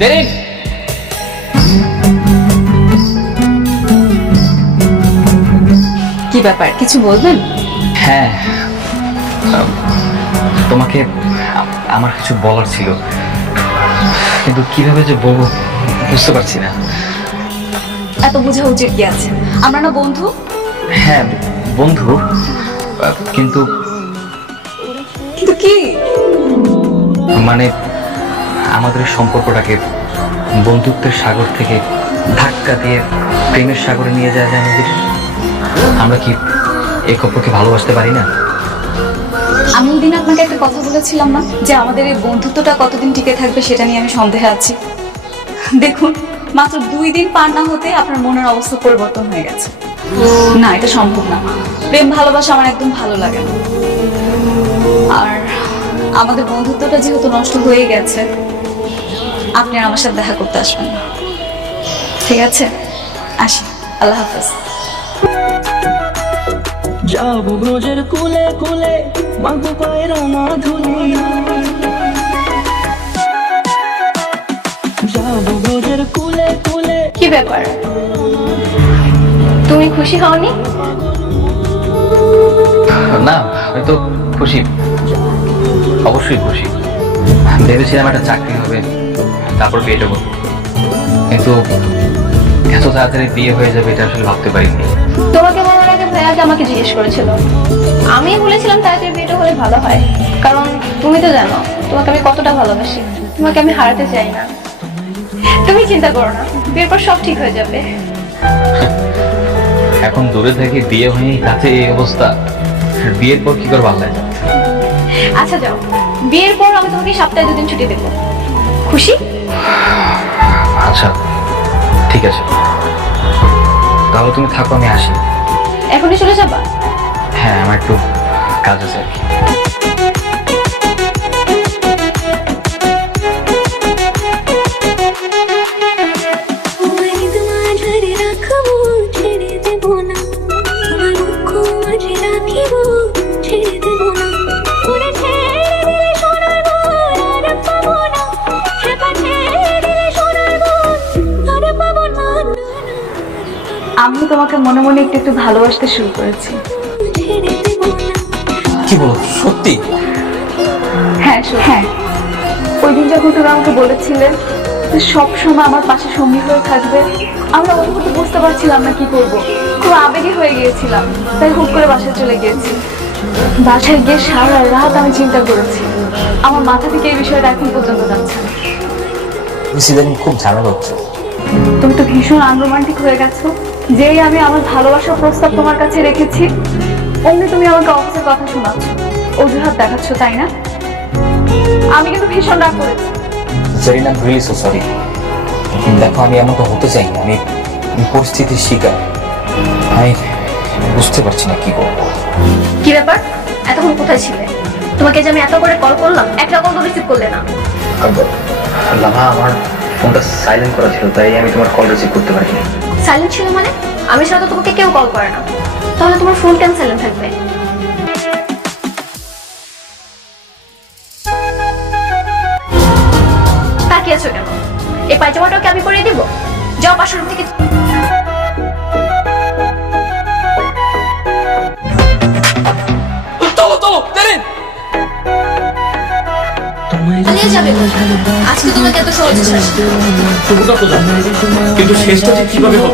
জেরিন, কি ব্যাপার, কিছু বলবেন? হ্যাঁ, তোমাকে আমার কিছু বলার ছিল, কিন্তু কিভাবে যে বলবো বুঝতে পারছি না। এত বোঝা উচিত কি আছে? আমরা না বন্ধু? হ্যাঁ বন্ধু, কিন্তু কিন্তু কি? মানে আমাদের সম্পর্কটাকে বন্ধুত্বের সাগর থেকে ধাক্কা দিয়ে প্রেমের সাগরে নিয়ে যাওয়া যায় না? আমরা কি এক অপরকে ভালোবাসতে পারি না? আমি ওইদিন আপনাকে একটা কথা বলেছিলাম না, যে আমাদের এই বন্ধুত্বটা কতদিন টিকে থাকবে সেটা নিয়ে আমি সন্দেহে আছি। দেখুন, মাত্র 2 দিন পার না হতে আপনার মনের অবস্থা পরিবর্তন হয়ে গেছে। না, এটা সম্ভব না। প্রেম ভালোবাসা আমার একদম ভালো লাগে না। আর আমাদের বন্ধুত্বটা যেহেতু নষ্ট হয়ে গেছে, আপনি আর আমার সাথে দেখা করতে আসবেন না, ঠিক আছে? আসি, আল্লাহ হাফেজ। যাবো ব্রজের কুলে কুলে, মাগো পায়ের মাধুরী। যাবো ব্রজের কুলে কুলে। কি ব্যাপার, তুমি খুশি হওনি? না, আমি তো খুশি, অবশ্যই খুশি। ভেবেছিলাম একটা চাকরি হবে, তারপর বিয়েটা করবো, কিন্তু এত তাড়াতাড়ি বিয়ে হয়ে যাবে এটা আসলে ভাবতে পারিনি। তোমাকে বলার আগে ভাইয়াকে আমাকে জিজ্ঞেস করেছিল, আমি বলেছিলাম তাড়াতাড়ি বিয়েটা হলে ভালো হয়, কারণ তুমি তো জানো তোমাকে আমি কতটা ভালোবাসি, তোমাকে আমি হারাতে চাই না। তুমি চিন্তা করো না, বিয়ের পর সব ঠিক হয়ে যাবে। এখন দূরে থেকে বিয়ে হয়নি, তাতে এই অবস্থা, বিয়ের পর কি করে ভালো লাগে? আচ্ছা যাও, বিয়ের পর আমি তোমাকে সপ্তাহে 2 দিন ছুটি দেবো, খুশি? আচ্ছা ঠিক আছে, তাহলে তুমি থাকো, আমি আসি। এখনই চলে যাবা? হ্যাঁ, আমার একটু কাজ আছে আর কি। আমি তোমাকে মনে মনে একটু একটু ভালোবাসতে শুরু করেছি। কি বলো, সত্যি? হ্যাঁ হ্যাঁ, ওই দিন যখন তুমি আমাকে বলেছিলে সব সময় আমার পাশে সঙ্গী হয়ে থাকবে, আমরা অনুভূতি বুঝতে পারছিলাম না কি করব, খুব আবেগী হয়ে গিয়েছিলাম, তাই হুট করে বাসায় চলে গিয়েছি। বাসায় গিয়ে সারা রাত আমি চিন্তা করেছি, আমার মাথা থেকে এই বিষয়টা এখন পর্যন্ত যাচ্ছে না। খুব ঝামেলা হচ্ছে। তুমি তো ভীষণ আনরোমান্টিক হয়ে গেছো। যেই আমি আমার ভালোবাসার প্রস্তাব তোমার কাছে রেখেছি, অমনি তুমি আমাকে অফিসের কথা শোনাচ্ছ, অজুহাত দেখাচ্ছ, তাই না? আমি কিন্তু ভীষণ রাগ করেছি। Zarina, really so sorry. দেখো, আমি এমনটা হতে চাই না, আমি পরিস্থিতির শিকার, আমি বুঝতে পারছি না কি করবো। কি ব্যাপার, এতক্ষণ কোথায় ছিলে? তোমাকে যে আমি এত করে কল করলাম, একটা কল তো রিসিভ করলে না। লাভা, আমার ফোনটা সাইলেন্ট করা ছিল, তাই আমি তোমার কল রিসিভ করতে পারিনি। সাইলেন্ট ছিল মানে? আমি ছাড়া তো তোমাকে কেউ কল করে না, তাহলে তোমার ফোন কেন সাইলেন্ট থাকবে? তাকিয়ে আছো কেন? এই পায়জামাটাকে আমি পরিয়ে দিব? যাও পাশের রুম থেকে। চলো চলো, জেরিন। পালিয়ে যাবে? আজকে তোমাকে এত সহজে ছাড়ছি না। কিন্তু শেষটা ঠিক কিভাবে হবে?